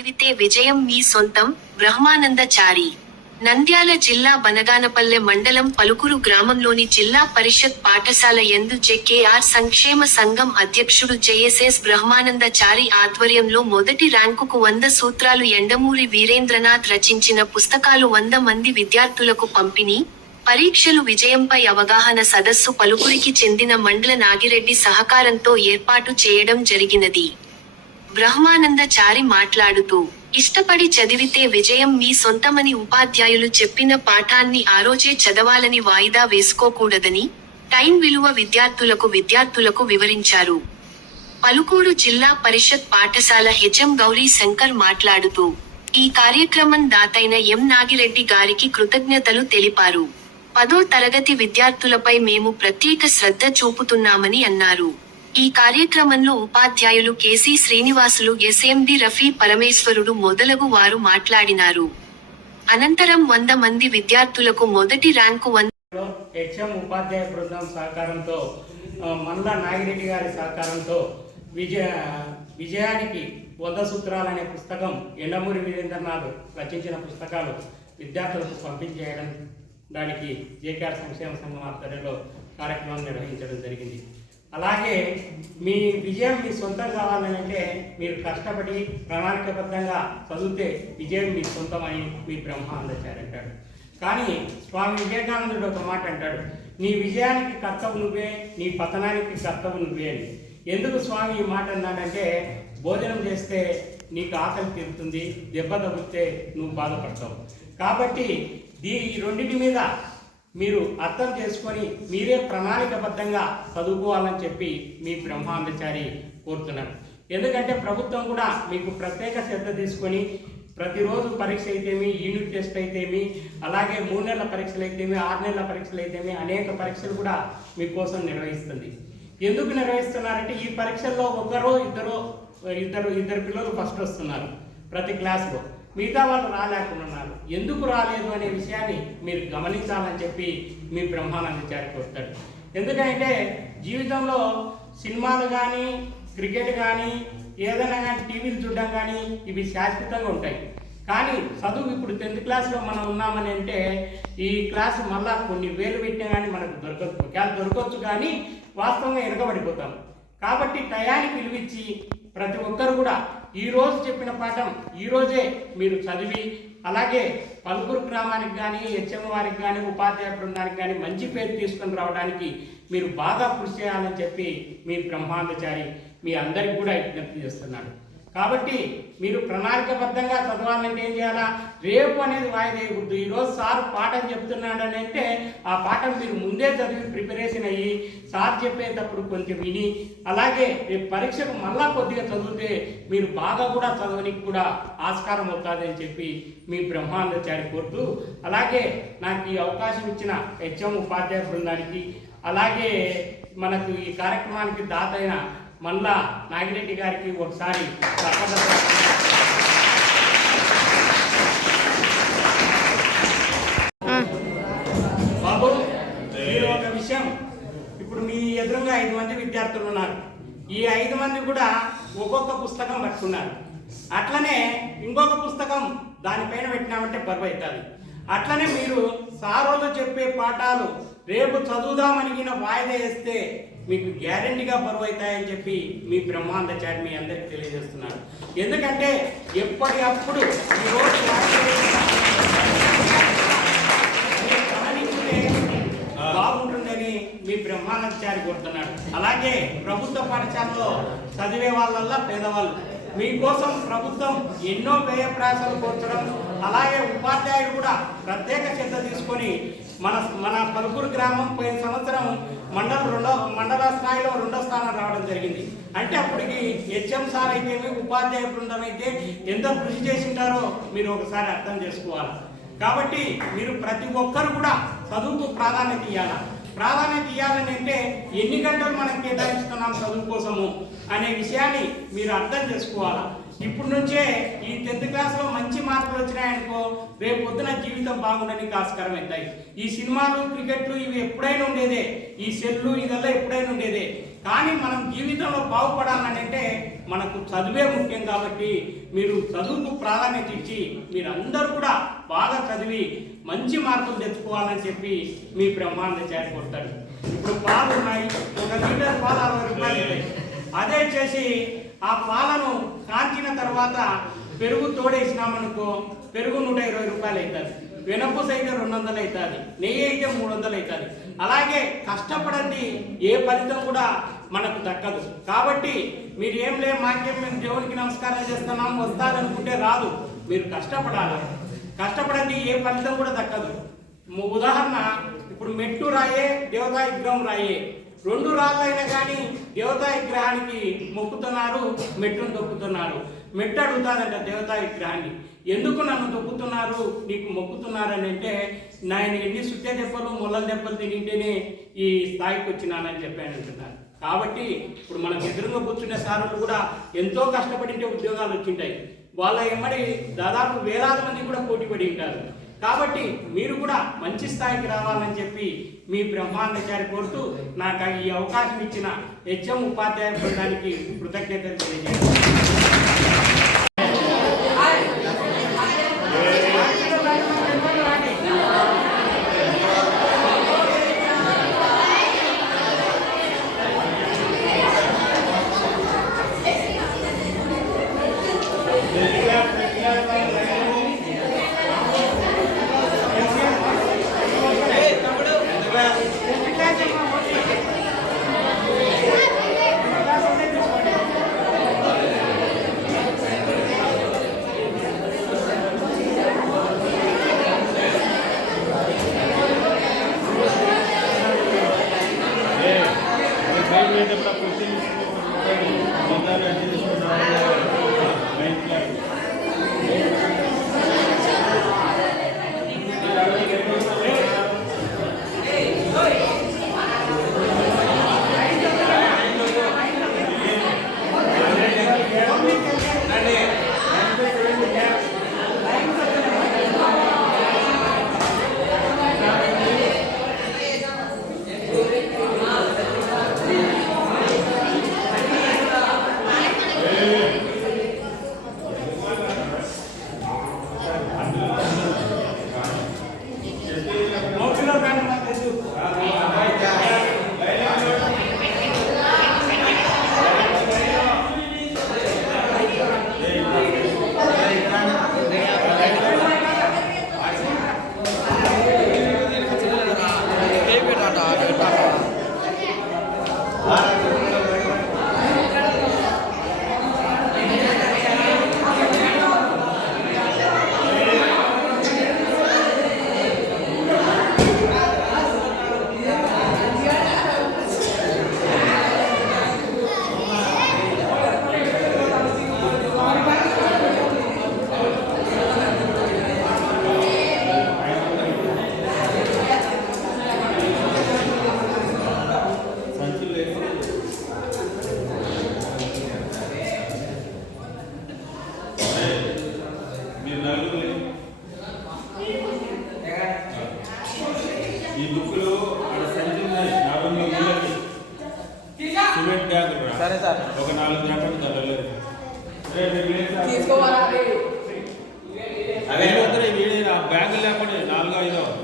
చదివితే విజయం మీ సొంతం. బ్రహ్మానందచారి. నంద్యాల జిల్లా బనగానపల్లె మండలం పలుకురు గ్రామంలోని జిల్లా పరిషత్ పాఠశాల యందు జెకేఆర్ సంక్షేమ సంఘం అధ్యక్షుడు జెఎస్ఎస్ బ్రహ్మానందచారి ఆధ్వర్యంలో మొదటి ర్యాంకుకు 100 సూత్రాలు యండమూరి వీరేంద్రనాథ్ రచించిన పుస్తకాలు 100 మంది విద్యార్థులకు పంపిణీ, పరీక్షలు విజయంపై అవగాహన సదస్సు పలుకురికి చెందిన మండ్ల నాగిరెడ్డి సహకారంతో ఏర్పాటు చేయడం జరిగినది. బ్రహ్మానందచారి మాట్లాడుతూ, ఇష్టపడి చదివితే విజయం మీ సొంతమని ఉపాధ్యాయులు చెప్పిన పాఠాన్ని ఆరోజే చదవాలని వాయిదా వేసుకోకూడదని, టైం విలువ విద్యార్థులకు వివరించారు. పలుకూరు జిల్లా పరిషత్ పాఠశాల హెచ్ఎం గౌరీ శంకర్ మాట్లాడుతూ, ఈ కార్యక్రమం దాతైన ఎం నాగిరెడ్డి గారికి కృతజ్ఞతలు తెలిపారు. 10వ తరగతి విద్యార్థులపై మేము ప్రత్యేక శ్రద్ధ చూపుతున్నామని అన్నారు. ఈ కార్యక్రమంలో ఉపాధ్యాయులు కెసి శ్రీనివాసులు, ఎస్ఎండి రఫీ పరమేశ్వరుడు మొదలగు వారు మాట్లాడినారు. అనంతరం 100 మంది విద్యార్థులకు మొదటి ర్యాంకు హెచ్ఎం ఉపాధ్యాయ బృందం సహకారంతో, మండ్ల నాగిరెడ్డి గారి సహకారంతో విజయానికి 100 సూత్రాలు అనే పుస్తకం యండమూరి వీరేంద్రనాథ్ రచించిన పుస్తకాలు విద్యార్థులకు పంపించేయడం, దానికి జేకేఆర్ సంక్షేమ సంఘం ఆధ్వర్యంలో కార్యక్రమం నిర్వహించడం జరిగింది. అలాగే మీ విజయం మీ సొంతం కావాలని అంటే మీరు కష్టపడి ప్రణాళికబద్ధంగా చదివితే విజయం మీ సొంతమని మీ బ్రహ్మానందచారి అంటాడు. కానీ స్వామి వివేకానందుడు ఒక మాట అంటాడు, నీ విజయానికి కర్తవు నువ్వే, నీ పతనానికి కర్తవు నువ్వే అని. ఎందుకు స్వామి ఈ మాట అన్నాడంటే, భోజనం చేస్తే నీకు ఆకలి తీరుతుంది, దెబ్బ తగిలితే నువ్వు బాధపడతావు. కాబట్టి ఈ రెండింటి మీద మీరు అర్థం చేసుకొని మీరే ప్రణాళికబద్ధంగా చదువుకోవాలని చెప్పి మీ బ్రహ్మానందచారి కోరుతున్నాడు. ఎందుకంటే ప్రభుత్వం కూడా మీకు ప్రత్యేక శ్రద్ధ తీసుకొని ప్రతిరోజు పరీక్ష అయితేమి, యూనిట్ టెస్ట్ అయితేమి, అలాగే 3 నెలల పరీక్షలు అయితేమి, 6 నెలల పరీక్షలు అయితేమి, అనేక పరీక్షలు కూడా మీకోసం నిర్వహిస్తుంది. ఎందుకు నిర్వహిస్తున్నారంటే, ఈ పరీక్షల్లో ఇద్దరు పిల్లలు ఫస్ట్ వస్తున్నారు ప్రతి క్లాస్లో, మిగతా వాళ్ళు రాలేకున్నారు. ఎందుకు రాలేదు అనే విషయాన్ని మీరు గమనించాలని చెప్పి మీ బ్రహ్మానందచారి కోరుతాడు. ఎందుకంటే జీవితంలో సినిమాలు కానీ, క్రికెట్ కానీ, ఏదైనా కానీ, టీవీలు చూడడం కానీ ఇవి శాశ్వతంగా ఉంటాయి. కానీ చదువు ఇప్పుడు 10th క్లాస్లో మనం ఉన్నామని అంటే, ఈ క్లాసు మళ్ళా కొన్ని వేలు పెట్టినా కానీ మనకు దొరకవచ్చు కానీ వాస్తవంగా వెనకబడిపోతాం. కాబట్టి టయానికి విలువిచ్చి ప్రతి ఒక్కరు కూడా ఈరోజు చెప్పిన పాఠం ఈరోజే మీరు చదివి, అలాగే పలుకురు గ్రామానికి కానీ, హెచ్ఎం వారికి కానీ, ఉపాధ్యాయ బృందానికి కానీ మంచి పేరు తీసుకొని రావడానికి మీరు బాగా కృషి చేయాలని చెప్పి మీ బ్రహ్మానందచారి మీ అందరికి కూడా విజ్ఞప్తి చేస్తున్నాడు. కాబట్టి మీరు ప్రణాళికబద్ధంగా చదవాలంటే ఏం చేయాలా, రేపు అనేది వాయిదా వేయకూడదు. ఈరోజు సార్ పాఠం చెప్తున్నాడు అని అంటే ఆ పాఠం మీరు ముందే చదివి ప్రిపరేషన్ అయ్యి సార్ చెప్పేటప్పుడు కొంచెం విని, అలాగే రేపు పరీక్షకు మళ్ళా కొద్దిగా చదివితే మీరు బాగా కూడా చదవనికి కూడా ఆస్కారం అవుతుంది అని చెప్పి మీ బ్రహ్మానందచారి కోరుతూ, అలాగే నాకు ఈ అవకాశం ఇచ్చిన హెచ్ఎం ఉపాధ్యాయ బృందానికి, అలాగే మనకు ఈ కార్యక్రమానికి దాత అయిన మండ్ల నాగిరెడ్డి గారికి ఒకసారి బాబు, మీరు ఒక విషయం, ఇప్పుడు మీ ఎదురుగా 5 మంది విద్యార్థులు ఉన్నారు. ఈ 5 మంది కూడా ఒక్కొక్క పుస్తకం పట్టుకున్నారు. అట్లనే ఇంకొక పుస్తకం దానిపైన పెట్టినామంటే బరువు అవుతుంది. అట్లనే మీరు సారోలు చెప్పే పాఠాలు రేపు చదువుదామని వాయిదా వేస్తే మీకు గ్యారెంటీగా బరువు అవుతాయని చెప్పి మీ బ్రహ్మానందచారి మీ అందరికి తెలియజేస్తున్నారు. ఎందుకంటే ఎప్పటికప్పుడు ఈరోజు బాగుంటుందని మీ బ్రహ్మానందచారి కోరుతున్నాడు. అలాగే ప్రభుత్వ పాఠశాలలో చదివే వాళ్ళల్లా పేదవాళ్ళు, మీకోసం ప్రభుత్వం ఎన్నో వ్యయ ప్రయాసాలు కోర్చడం, అలాగే ఉపాధ్యాయులు కూడా ప్రత్యేక శ్రద్ధ తీసుకొని మన పలుకురు గ్రామం పోయిన సంవత్సరం మండల స్థాయిలో 2వ స్థానం రావడం జరిగింది. అంటే అప్పటికి హెచ్ఎం సార్ అయితేమి, ఉపాధ్యాయ బృందం అయితే ఎంత కృషి చేసింటారో మీరు ఒకసారి అర్థం చేసుకోవాలి. కాబట్టి మీరు ప్రతి ఒక్కరు కూడా చదువుకు ప్రాధాన్యత ఇవ్వాలని అంటే ఎన్ని గంటలు మనం కేటాయిస్తున్నాం చదువు కోసము అనే విషయాన్ని మీరు అర్థం చేసుకోవాలా. ఇప్పుడు నుంచే ఈ 10th క్లాస్లో మంచి మార్కులు వచ్చినాయనుకో, రేపు పొద్దున జీవితం బాగుండడానికి ఆస్కారం అవుతాయి. ఈ సినిమాలు, క్రికెట్లు ఇవి ఎప్పుడైనా ఉండేదే, ఈ సెల్లు ఇదల్లా ఎప్పుడైనా ఉండేదే. కానీ మనం జీవితంలో బాగుపడాలని అంటే మనకు చదువే ముఖ్యం. కాబట్టి మీరు చదువుకు ప్రాధాన్యత ఇచ్చి మీరందరూ కూడా బాగా చదివి మంచి మార్కులు తెచ్చుకోవాలని చెప్పి మీ బ్రహ్మానందాచారి కోరుతాడు. ఇప్పుడు పాలు ఉన్నాయి, 1 లీటర్ పాలు 60 రూపాయలు అవుతాయి. అదే చేసి ఆ పాలను కాంచిన తర్వాత పెరుగు తోడేసినామనుకో పెరుగు 120 రూపాయలు అవుతుంది, వెనపూస అయితే 200 అవుతుంది, నెయ్యి అయితే 300 అవుతుంది. అలాగే కష్టపడండి, ఏ ఫలితం కూడా మనకు దక్కదు. కాబట్టి మీరు ఏం లేదు మాకేం మేము దేవునికి నమస్కారం చేస్తున్నాం వస్తారనుకుంటే రాదు. మీరు కష్టపడాలి, కష్టపడండి, ఏ ఫలితం కూడా దక్కదు. ఉదాహరణ, ఇప్పుడు మెట్టు రాయే దేవతా విగ్రహం రాయే, 2 రాళ్ళైనా కానీ దేవతా విగ్రహానికి మొక్కుతున్నారు, మెట్టును తొక్కుతున్నారు. మెట్టు అడుగుతారంట దేవతా విగ్రహాన్ని, ఎందుకు నన్ను తొక్కుతున్నారు, నీకు మొక్కుతున్నారని అంటే, నేను ఎన్ని సుత్య దెబ్బలు మొల్లల దెబ్బలు తింటేనే ఈ స్థాయికి వచ్చినానని చెప్పాను అంటున్నారు. కాబట్టి ఇప్పుడు మనకు ఎదురుగా కూర్చునే సార్లు కూడా ఎంతో కష్టపడింటే ఉద్యోగాలు వచ్చింటాయి. వాళ్ళ ఎమ్మడి దాదాపు వేలాది మంది కూడా పోటీ పడి ఉంటారు. కాబట్టి మీరు కూడా మంచి స్థాయికి రావాలని చెప్పి మీ బ్రహ్మానందాచారి కోరుతూ నాకు ఈ అవకాశం ఇచ్చిన హెచ్ఎం ఉపాధ్యాయ బృందానికి కృతజ్ఞతలు తెలియజేస్తాను. ఈ బుక్లో సిమెంట్ బ్యాగులు సరే సార్ ఒక 4 గంటలు చల్లలేదు తీసుకోవాలి బ్యాగులు లేకుండా 4 5